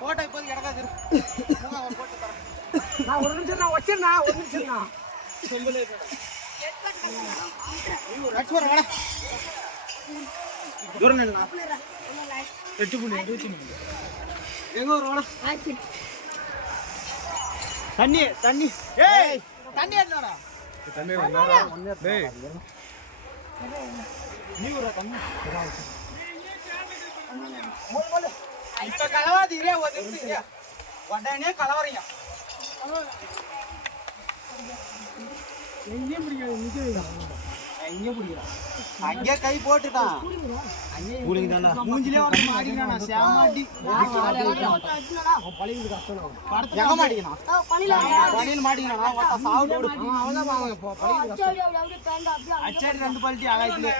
Photo இப்போது கிடக்காது. நான் ஒரு நிமிஷம் நான் வச்சிருந்தா ஒரு நிமிஷம் தூரம் எங்க ஒரு தண்ணி தண்ணி ஏய் தண்ணி எடுத்துடா தண்ணி டேய் நீ ஒரு தண்ணி இப்ப கலவாதி இல்ல ஒதுங்க உடனே கலவறீங்க எங்கேயும் பிடிக்காது நிக்க எங்க பிடிக்கிறான் அங்கே கை போட்டுட்டான் மூஞ்சிலே வர மாடிக்கிறான் சேமாட்டி எங்க மாட்டிக்கிறான் பணியில் மாட்டிக்கிறான் சாவு அச்சடி 2 பல்ட்டி ஆகாயத்துல